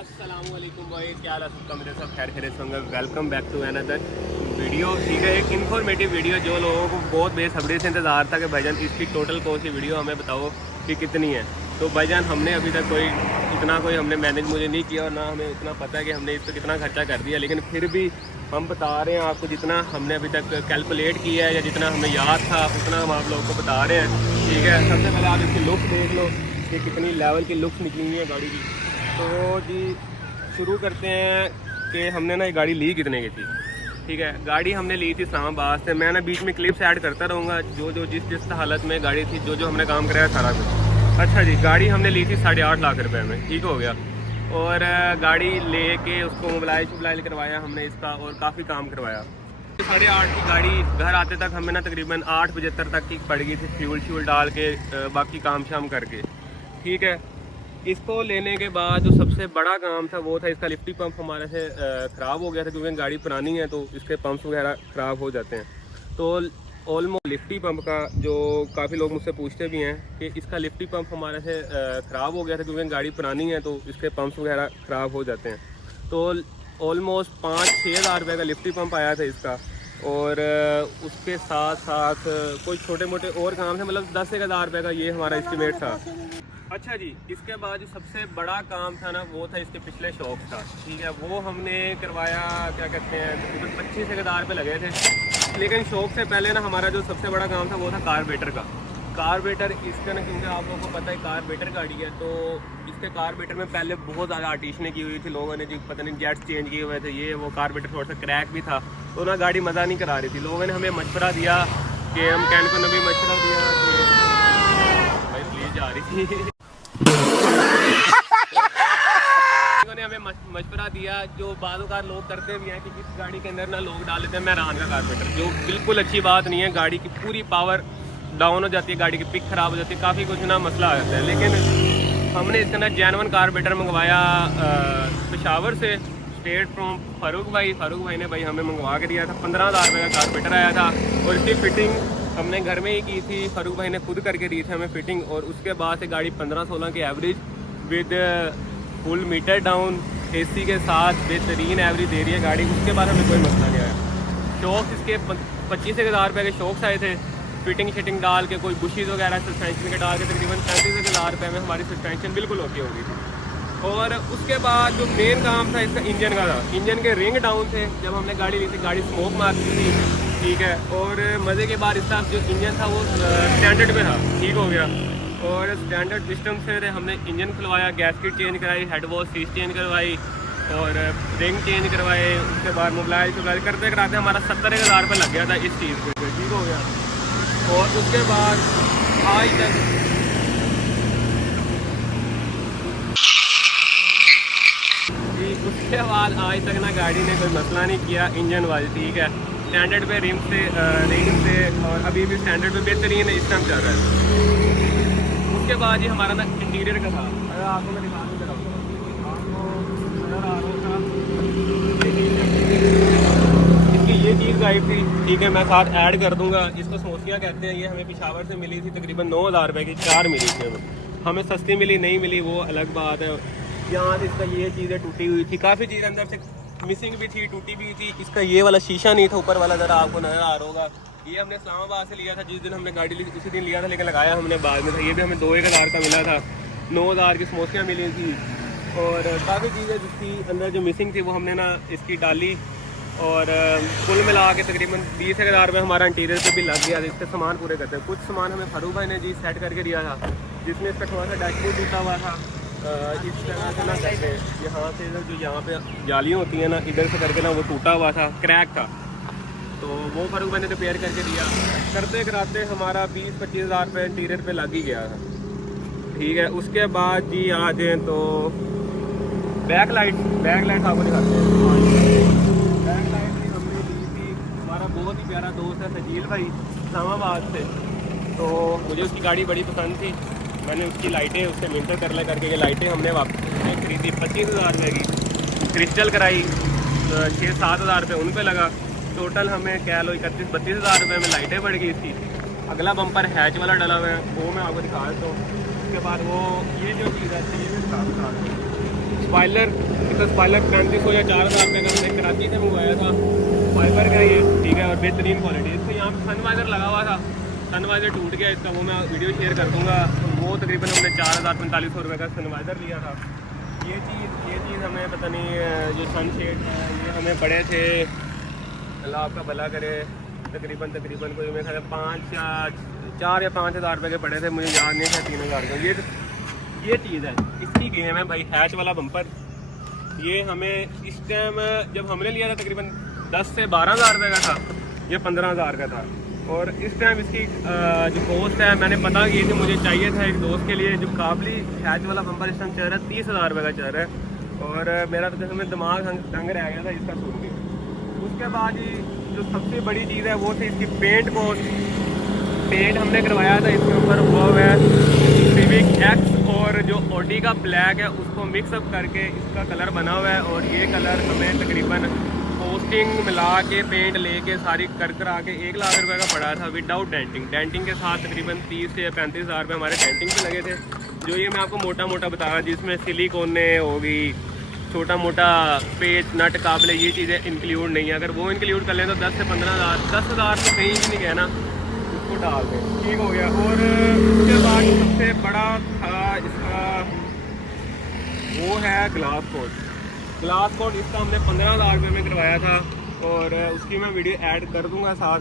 अस्सलामुअलैकुम भाई, क्या हाल है सबका? मेरे सब खैर खैरियत होंगे। Welcome back to another video. ठीक है, एक इन्फॉर्मेटिव वीडियो जो लोगों को बहुत बेसब्री से इंतज़ार था कि भाईजान इसकी टोटल कॉस्ट की वीडियो हमें बताओ कि कितनी है। तो भाईजान हमने अभी तक कोई हमने मैनेज मुझे नहीं किया और ना हमें इतना पता है कि हमने इस पर कितना खर्चा कर दिया, लेकिन फिर भी हम बता रहे हैं आपको जितना हमने अभी तक कैलकुलेट किया है या जितना हमें याद था उतना हम आप लोगों को बता रहे हैं। ठीक है, सबसे पहले आप इसकी लुक्स देख लो कि कितनी लेवल की लुक्स निकली हुई है गाड़ी की। तो जी शुरू करते हैं कि हमने ना ये गाड़ी ली कितने की थी। ठीक है, गाड़ी हमने ली थी इस्लामाबाद से। मैं ना बीच में क्लिप्स ऐड करता रहूँगा जो जिस हालत में गाड़ी थी, जो हमने काम कराया सारा कुछ। अच्छा जी, गाड़ी हमने ली थी 8.5 लाख रुपए में। ठीक हो गया। और गाड़ी लेके उसको मोबाइल करवाया हमने इसका और काफ़ी काम करवाया। 8.5 की गाड़ी घर आते तक हमें ना तकरीबन 8:75 तक की पड़ गई थी, फ्यूल डाल के बाकी काम शाम करके। ठीक है, इसको लेने के बाद जो सबसे बड़ा काम था वो था इसका लिफ्टी पंप हमारे से ख़राब हो गया था, क्योंकि गाड़ी पुरानी है तो इसके पंप्स वगैरह ख़राब हो जाते हैं। तो ऑलमोस्ट लिफ्टी पंप का जो काफ़ी लोग मुझसे पूछते भी हैं कि इसका लिफ्टी पंप हमारे से ख़राब हो गया था, क्योंकि गाड़ी पुरानी है तो इसके पंप्स वगैरह ख़राब हो जाते हैं। तो ऑलमोस्ट 5-6 हज़ार रुपये का लिफ्टी पंप आया था इसका। और उसके साथ साथ कोई छोटे मोटे और काम थे, मतलब 10-1 हज़ार रुपये का ये हमारा एस्टिमेट था। अच्छा जी, इसके बाद जो सबसे बड़ा काम था ना वो था इसके पिछले शॉक का। ठीक है, वो हमने करवाया, क्या कहते हैं, तकरीबन 25 हज़ार रुपये लगे थे। लेकिन शॉक से पहले ना हमारा जो सबसे बड़ा काम था वो था कार्बेटर का। कार्बेटर इसका ना, क्योंकि आप लोगों को पता है कार्बेटर गाड़ी है, तो इसके कार्बेटर में पहले बहुत ज़्यादा आर्टिशने की हुई थी लोगों ने, जी पता नहीं जेट्स चेंज किए हुए थे, ये वो कार्बेटर थोड़ा सा क्रैक भी था, तो ना गाड़ी मज़ा नहीं करा रही थी। लोगों ने हमें मशवरा दिया कि हम कैन को भी मशवरा दिया कि भाई प्लीज़ जा रही थी ने हमें मशवरा दिया, जो बाज़ लोग करते भी हैं कि इस गाड़ी के अंदर ना लोग डाल देते हैं मेहरान का कार्बेटर, जो बिल्कुल अच्छी बात नहीं है। गाड़ी की पूरी पावर डाउन हो जाती है, गाड़ी की पिक ख़राब हो जाती है, काफ़ी कुछ ना मसला आ जाता है। लेकिन हमने इसके अंदर जेन्युइन कार्बेटर मंगवाया पेशावर से, स्टेट फ्रॉम फारूक भाई ने भाई हमें मंगवा के दिया था। 15,000 रुपये का कार्बेटर आया था और इसकी फ़िटिंग हमने घर में ही की थी। फारूक भाई ने खुद करके दी थी हमें फ़िटिंग। और उसके बाद से गाड़ी 15-16 की average with full meter down AC के साथ बेहतरीन एवरेज दे रही है गाड़ी। उसके बाद हमें कोई मसला नहीं आया। शॉक्स इसके 25 हज़ार रुपये के शॉक्स आए थे, फिटिंग डाल के, कोई बुशीज़ वगैरह सस्पेंशन के डाल के तकरीबन 35 हज़ार रुपये में हमारी सस्पेंशन बिल्कुल ओके हो गई थी। और उसके बाद जो मेन काम था इसका इंजन का था। इंजन के रिंग डाउन थे जब हमने गाड़ी ली थी, गाड़ी स्मोक मारती थी। ठीक है, और मज़े के बाद इसका जो इंजन था वो स्टैंडर्ड में था, ठीक हो गया। और स्टैंडर्ड सिस्टम से हमने इंजन खुलवाया, गैसकिट चेंज कराई, हेड वॉश सीट चेंज करवाई और रिंग चेंज करवाए। उसके बाद मोबाइल करते कराते हमारा 70 हज़ार रुपये लग गया था इस चीज़ पे, ठीक हो गया। और उसके बाद आज तक आज तक ना गाड़ी ने कोई मसला नहीं किया इंजन वाली। ठीक है, स्टैंडर्ड पे रिम से और अभी भी स्टैंडर्ड पे बेहतरीन इस टाइम चल रहा है। उसके बाद ये हमारा ना इंटीरियर का था, अगर आपको मैं दिखा दूँ इसकी ये चीज़ गाइड थी। ठीक है, मैं साथ ऐड कर दूंगा। इसको समोसिया कहते हैं। ये हमें पेशावर से मिली थी, तकरीबन 9,000 रुपये की 4 मिली थी हमें सस्ती मिली नहीं मिली वो अलग बात है। यहाँ से इसका ये चीज़ें टूटी हुई थी, काफ़ी चीज़ अंदर से मिसिंग भी थी, टूटी भी थी। इसका ये वाला शीशा नहीं था ऊपर वाला, ज़रा आपको नज़र आ रहा होगा। ये हमने इस्लामाबाद से लिया था, जिस दिन हमने गाड़ी ली उसी दिन लिया था, लेकिन लगाया हमने बाद में था। ये भी हमें 2-1 हज़ार का मिला था। 9,000 की समोसियाँ मिली थी और काफ़ी चीज़ें जिसकी अंदर जो मिसिंग थी वो हमने ना इसकी डाली। और कुल मिला के तकरीबन 20 हज़ार रुपये हमारा इंटीरियर पे भी लग गया। इसके सामान पूरे करते हैं। कुछ सामान हमें फारूक भाई ने जी सेट करके दिया था, जिसमें इसका थोड़ा सा डैशबोर्ड टूटा हुआ था। इस तरह से ना करके यहाँ से जो यहाँ पे जालियाँ होती हैं ना, इधर से करके ना वो टूटा हुआ था, क्रैक था, तो वो फारूक भाई ने रिपेयर करके दिया। करते कराते हमारा 20-25 हज़ार रुपये इंटीरियर पे लग ही गया था। ठीक है, उसके बाद जी आ जाए तो बैक लाइट आपको दिखाते हैं। बैक लाइट भी हमने ली थी, हमारा बहुत ही प्यारा दोस्त है सजील भाई इस्लामाबाद से, तो मुझे उसकी गाड़ी बड़ी पसंद थी। मैंने उसकी लाइटें उससे मिंटर करके ये लाइटें हमने वापस खरीदी 25 हज़ार रुपये की। क्रिस्टल कराई 6-7 हज़ार रुपये उन पर लगा। टोटल हमें क्या लो 31-32 हज़ार रुपये में लाइटें बढ़ गई थी। अगला बम्पर हैच वाला डला हुआ है, वो मैं आपको दिखा देता हूँ। उसके बाद वो ये जो चीज़ है ये भी दिखा स्पॉइलर, इसका स्पॉइलर 3500 या 4000 रुपये का हमने कराची से मंगवाया था, फाइबर का ये, ठीक है, और बेहतरीन क्वालिटी। इसको यहाँ पर सनवाइज़र लगा हुआ था, सनवाइज़र टूट गया इसका, वो मैं वीडियो शेयर कर दूँगा। वो तकरीबन हमने 4500 रुपये का सनवाइज़र लिया था। ये चीज़ हमें पता नहीं, जो सनशेड है ये हमें पड़े थे, अल्लाह आपका भला करे, तकरीबन कोई मेरे ख्याल 4 या 5 हज़ार रुपये के पड़े थे, मुझे याद नहीं था, 3 हज़ार का। ये चीज़ है, इसकी गेम है भाई, हैच वाला बम्पर। ये हमें इस टाइम जब हमने लिया था तकरीबन 10 से 12 हज़ार रुपये का था, ये 15 हज़ार का था। और इस टाइम इसकी जो कॉस्ट है, मैंने पता की थी, मुझे चाहिए था एक दोस्त के लिए, जो काबली हैच वाला बम्पर इस टाइम चल रहा है 30 हज़ार रुपये का चल रहा है। और मेरा तो जैसे में दिमाग दंग रह गया था इसका सुन के। उसके बाद ही जो सबसे बड़ी चीज़ है वो थी इसकी पेंट कॉस्ट। पेंट हमने करवाया था इसके ऊपर, वो है सिविक एक्स और जो ऑडी का ब्लैक है उसको मिक्सअप करके इसका कलर बना हुआ है। और ये कलर हमें तकरीबन पोस्टिंग मिला के पेंट लेके सारी कर आके 1 लाख रुपए का पड़ा था विदाउट डेंटिंग के साथ। तकरीबन 30 से 35 हज़ार रुपये हमारे डेंटिंग पे लगे थे। जो ये मैं आपको मोटा बता रहा, जिसमें सिलिकॉने होगी, छोटा मोटा पेच नट काबले, ये चीज़ें इंक्लूड नहीं है। अगर वो इंक्लूड कर लें तो 10 से 15 हज़ार, 10 हज़ार तो कहीं भी नहीं कहना, उसको डाल दें, ठीक हो गया। और उसके बाद सबसे बड़ा था इसका, वो है ग्लास कोड। इसका हमने 15 हज़ार रुपये में करवाया था, और उसकी मैं वीडियो ऐड कर दूंगा साथ।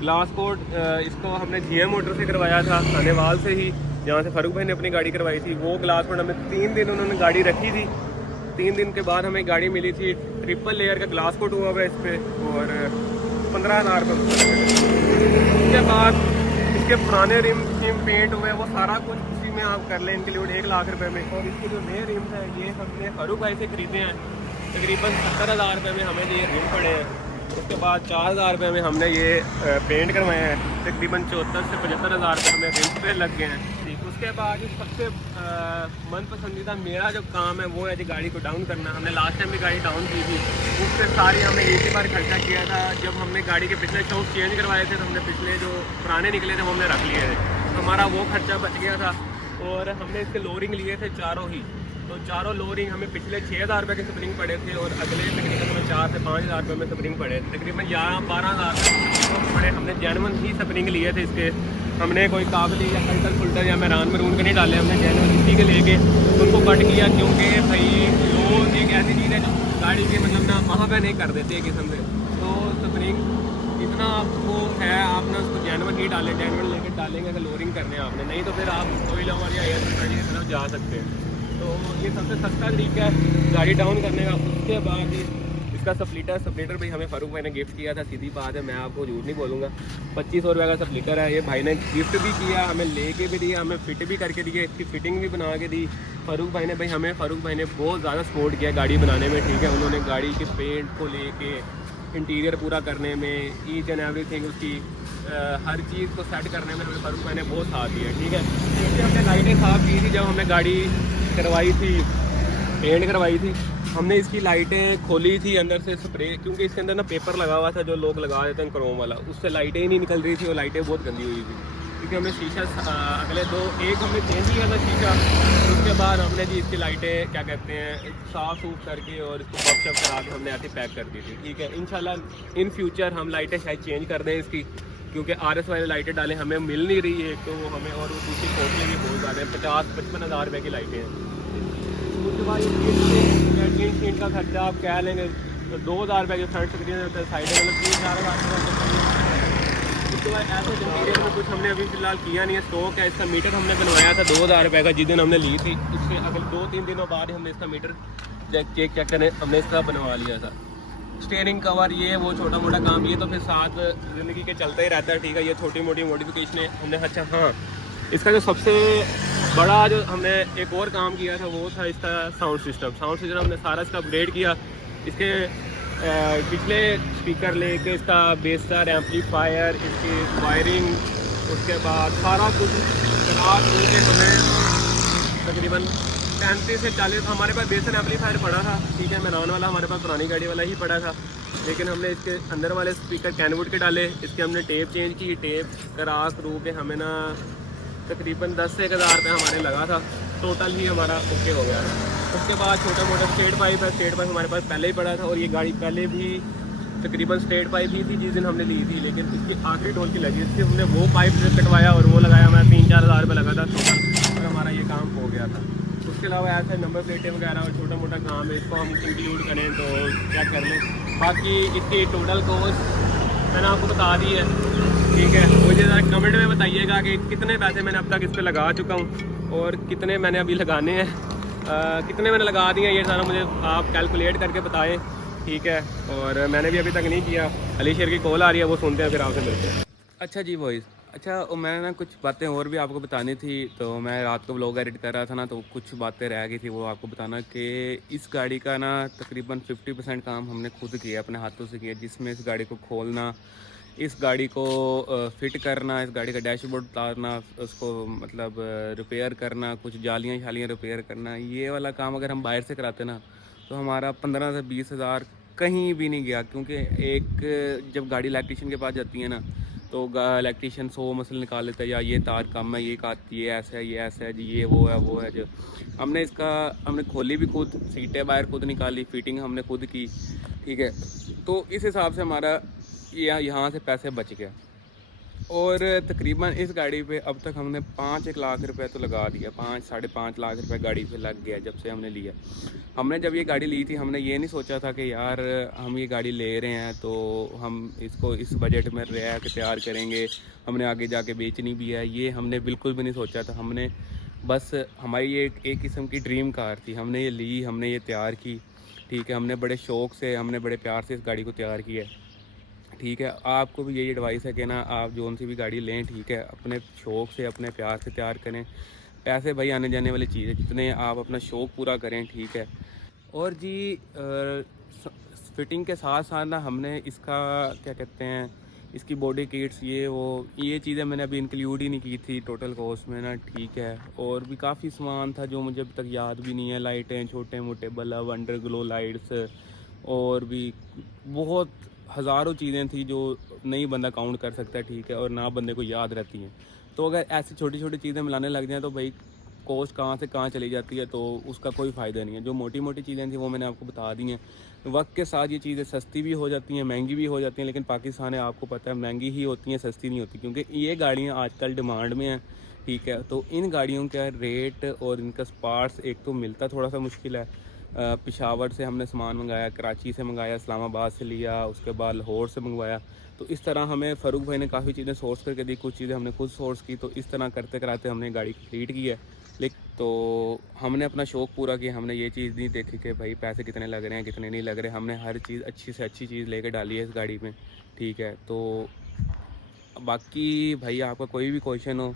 ग्लास कोड इसको हमने GM मोटर से करवाया था, खानेवाल से ही, जहाँ से फारूक भाई ने अपनी गाड़ी करवाई थी। वो ग्लास कोड हमें 3 दिन उन्होंने गाड़ी रखी थी, 3 दिन के बाद हमें गाड़ी मिली थी। ट्रिपल लेयर का ग्लास कोड हुआ हुआ है इस पर, और 15 हज़ार रुपये। उसके बाद इसके पुराने रिम पेंट हुए, वो सारा कुछ उसी में आप कर लें इंक्लूड 1 लाख रुपए में। और इसके जो नए रिम्स हैं ये हमने फारूक भाई से खरीदे हैं, तकरीबन 70 हज़ार रुपये में हमें ये रिम पड़े हैं। उसके बाद 4 हज़ार रुपये में हमने ये पेंट करवाए हैं, तकरीबन 74 से 75 हज़ार रुपये हमें रिम्स पे लग गए हैं। ठीक, उसके बाद सबसे मनपसंदीदा मेरा जो काम है वो है जी गाड़ी को डाउन करना। हमने लास्ट टाइम भी गाड़ी डाउन की थी, उस पर सारी हमने एक ही बार खर्चा किया था। जब हमने गाड़ी के पिछले शॉक चेंज करवाए थे तो हमने पिछले जो पुराने निकले थे वो हमने रख लिए थे, हमारा वो खर्चा बच गया था। और हमने इसके लोरिंग लिए थे चारों ही, तो चारों लोरिंग हमें पिछले 6 हज़ार रुपये के स्प्रिंग पड़े थे, और अगले तकरीबन हमें 4 से 5 हज़ार रुपये में स्प्रिंग पड़े, तकरीबन 11-12 हज़ार पड़े। हमने जेन्युइन ही स्प्रिंग लिए थे इसके, हमने कोई काबली या कल्टर फुल्टर या मैरान मरून के नहीं डाले, हमने जेन्युइन इसी के लेके उनको कट किया। क्योंकि भाई लोग एक ऐसी चीज़ है जो गाड़ी की मतलब ना वहाँ पर नहीं कर देते एक किस्म से, तो स्प्रिंग इतना आपको है, आप ना उसको जेन्युइन ही डालें, जेन्युइन लेके डालेंगे अगर लोरिंग करने आपने, नहीं तो फिर आप कोई लवर या एयर की तरफ जा सकते हैं। तो ये सबसे सस्ता तरीका है गाड़ी डाउन करने का। उसके बाद इसका सप्लीटर भाई हमें फारूक भाई ने गिफ्ट किया था, सीधी बात है, मैं आपको झूठ नहीं बोलूँगा। 2500 रुपये का सप्लीटर है, ये भाई ने गिफ्ट भी किया, हमें लेके भी दिया, हमें फिट भी करके दिया, इसकी फिटिंग भी बना के दी फारूक भाई ने। फारूक भाई ने बहुत ज़्यादा सपोर्ट किया गाड़ी बनाने में, ठीक है। उन्होंने गाड़ी के पेंट को लेके इंटीरियर पूरा करने में, ईच एंड एवरीथिंग, उसकी हर चीज़ को सेट करने में हमें फारूक भाई ने बहुत साथ दिया, ठीक है। क्योंकि हमने लाइटें साफ़ की थी जब हमने गाड़ी करवाई थी, पेंट करवाई थी, हमने इसकी लाइटें खोली थी अंदर से स्प्रे, क्योंकि इसके अंदर ना पेपर लगा हुआ था जो लोग लगा देते हैं क्रोम वाला, उससे लाइटें ही नहीं निकल रही थी और लाइटें बहुत गंदी हुई थी। क्योंकि हमने शीशा अगले एक हमने चेंज किया था शीशा, उसके बाद हमने जी इसकी लाइटें क्या कहते हैं साफ़ सूफ करके और इसको पॉप शॉप करा के हमने ऐसे पैक कर दी थी, ठीक है। इंशाल्लाह इन फ्यूचर हम लाइटें शायद चेंज कर दें इसकी, क्योंकि RS वाली लाइटें डालें हमें मिल नहीं रही है, तो हमें और दूसरी कॉस्टली भी बहुत ज़्यादा है, 50-55 हज़ार रुपये की लाइटें हैं। उसके बाद शीट का खर्चा आप कह लेंगे तो 2000 रुपये की फ्रंट स्क्रीन होता है, साइड मतलब 3-4 हज़ार। उसके बाद ऐसे इंटीरियर में कुछ हमने अभी फ़िलहाल किया नहीं है, स्टॉक है। इसका मीटर हमने बनवाया था 2000 रुपये का, जिस दिन हमने ली थी उससे अगले 2-3 दिनों बाद हमने इसका मीटर चेक करें, हमने इसका बनवा लिया था। स्टीयरिंग कवर ये वो छोटा मोटा काम, ये तो फिर साथ ज़िंदगी के चलता ही रहता है, ठीक है। ये छोटी मोटी मॉडिफिकेशन हमने, अच्छा हाँ, इसका जो सबसे बड़ा जो हमने एक और काम किया था वो था इसका साउंड सिस्टम हमने सारा इसका अपग्रेड किया। इसके पिछले स्पीकर लेके इसका बेसर एम्पलीफायर, इसकी वायरिंग, उसके बाद सारा कुछ करा के हमें तकरीबन 35 से 40, हमारे पास बेसर एम्पलीफायर पड़ा था, ठीक है, मैरान वाला हमारे पास पुरानी गाड़ी वाला ही पड़ा था, लेकिन हमने इसके अंदर वाले स्पीकर कैनवुड के डाले, इसके हमने टेप चेंज की, टेप करा करू के हमें ना तकरीबन 10 से 1000 रुपये हमारे लगा था। टोटल ही हमारा ओके हो गया। उसके बाद छोटा मोटा स्ट्रेट पाइप है, स्ट्रेट पाइप हमारे पास पहले ही पड़ा था और ये गाड़ी पहले भी तकरीबन स्ट्रेट पाइप ही थी जिस दिन हमने ली थी, लेकिन इसकी आखिरी टोल की लगी, इससे हमने वो पाइप कटवाया और वो लगाया, मैं 3-4 हज़ार रुपये लगा था टोटल और हमारा ये काम हो गया था। उसके अलावा ऐसे नंबर प्लेटें वगैरह और छोटा मोटा काम है, इसको हम इंक्लूड करें तो क्या कर लें। बाकी इसकी टोटल कॉस्ट मैंने आपको बता दी है, ठीक है। मुझे ज़रा कमेंट में बताइएगा कि कितने पैसे मैंने अब तक इस पर लगा चुका हूँ और कितने मैंने अभी लगाने हैं, कितने मैंने लगा दिए हैं, ये सारा मुझे आप कैलकुलेट करके बताएं, ठीक है। और मैंने भी अभी तक नहीं किया। अली शेर की कॉल आ रही है, वो सुनते हैं फिर आपसे मिलते हैं। अच्छा जी वॉइस, अच्छा मैंने ना कुछ बातें और भी आपको बतानी थी, तो मैं रात को व्लॉग एडिट कर रहा था ना, तो कुछ बातें रह गई थी वो आपको बताना कि इस गाड़ी का ना तकरीबन 50% काम हमने खुद किया, अपने हाथों से किया, जिसमें इस गाड़ी को खोलना, इस गाड़ी को फिट करना, इस गाड़ी का डैशबोर्ड उतारना, उसको मतलब रिपेयर करना, कुछ जालियाँ शालियाँ रिपेयर करना, ये वाला काम अगर हम बाहर से कराते ना तो हमारा 15 से 20 हज़ार कहीं भी नहीं गया। क्योंकि एक जब गाड़ी इलेक्ट्रीशियन के पास जाती है ना तो इलेक्ट्रीशियन 100 मसल निकाल लेता है, या ये तार कम है, ये ऐसा है, ये ऐसा है जी, ये वो है जो हमने खोली भी खुद, सीटें बाहर खुद निकाली, फिटिंग हमने खुद की, ठीक है। तो इस हिसाब से हमारा यहाँ से पैसे बच गया। और तकरीबन इस गाड़ी पे अब तक हमने 5-1 लाख रुपए तो लगा दिया, 5-5.5 लाख रुपए गाड़ी पे लग गया जब से हमने लिया। हमने जब ये गाड़ी ली थी हमने ये नहीं सोचा था कि यार हम ये गाड़ी ले रहे हैं तो हम इसको इस बजट में रह के तैयार करेंगे, हमने आगे जाके बेचनी भी है, ये हमने बिल्कुल भी नहीं सोचा था। हमने बस हमारी ये एक किस्म की ड्रीम कार थी, हमने ये ली, हमने ये तैयार की, ठीक है। हमने बड़े शौक़ से, हमने बड़े प्यार से इस गाड़ी को तैयार किया, ठीक है। आपको भी यही एडवाइस है कि ना आप जो सी भी गाड़ी लें, ठीक है, अपने शौक़ से अपने प्यार से तैयार करें। पैसे भाई आने जाने वाली चीज़ है, जितने आप अपना शौक़ पूरा करें, ठीक है। और जी फिटिंग के साथ साथ ना हमने इसका क्या कहते हैं, इसकी बॉडी किट्स, ये चीज़ें मैंने अभी इंक्लूड ही नहीं की थी टोटल कॉस्ट में ना, ठीक है। और भी काफ़ी सामान था जो मुझे अभी तक याद भी नहीं है, लाइटें, छोटे मोटे बल्ब, अंडर ग्लो लाइट्स, और भी बहुत हज़ारों चीज़ें थी जो नहीं बंदा काउंट कर सकता है, ठीक है, और ना बंदे को याद रहती हैं। तो अगर ऐसी छोटी छोटी चीज़ें मिलाने लग जाएँ तो भाई कॉस्ट कहाँ से कहाँ चली जाती है, तो उसका कोई फ़ायदा नहीं है। जो मोटी मोटी चीज़ें थी वो मैंने आपको बता दी हैं। वक्त के साथ ये चीज़ें सस्ती भी हो जाती हैं, महंगी भी हो जाती हैं, लेकिन पाकिस्तान है आपको पता है महंगी ही होती हैं, सस्ती नहीं होती, क्योंकि ये गाड़ियाँ आजकल डिमांड में हैं, ठीक है। तो इन गाड़ियों का रेट और इनका पार्ट्स एक तो मिलता थोड़ा सा मुश्किल है। पेशावर से हमने सामान मंगाया, कराची से मंगाया, इस्लामाबाद से लिया, उसके बाद लाहौर से मंगवाया। तो इस तरह हमें फ़ारूक भाई ने काफ़ी चीज़ें सोर्स करके दी, कुछ चीज़ें हमने खुद सोर्स की। तो इस तरह करते कराते हमने गाड़ी कंप्लीट की है। लेकिन तो हमने अपना शौक़ पूरा किया, हमने ये चीज़ नहीं देखी कि भाई पैसे कितने लग रहे हैं कितने नहीं लग रहे। हमने हर चीज़ अच्छी से अच्छी चीज़ लेके डाली है इस गाड़ी में, ठीक है। तो बाकी भाई आपका कोई भी क्वेश्चन हो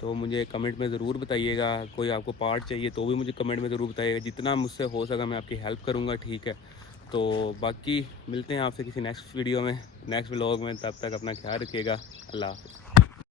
तो मुझे कमेंट में ज़रूर बताइएगा। कोई आपको पार्ट चाहिए तो भी मुझे कमेंट में ज़रूर बताइएगा, जितना मुझसे हो सका मैं आपकी हेल्प करूँगा, ठीक है। तो बाकी मिलते हैं आपसे किसी नेक्स्ट वीडियो में, नेक्स्ट व्लॉग में, तब तक अपना ख्याल रखिएगा। अल्लाह हाफ़िज़।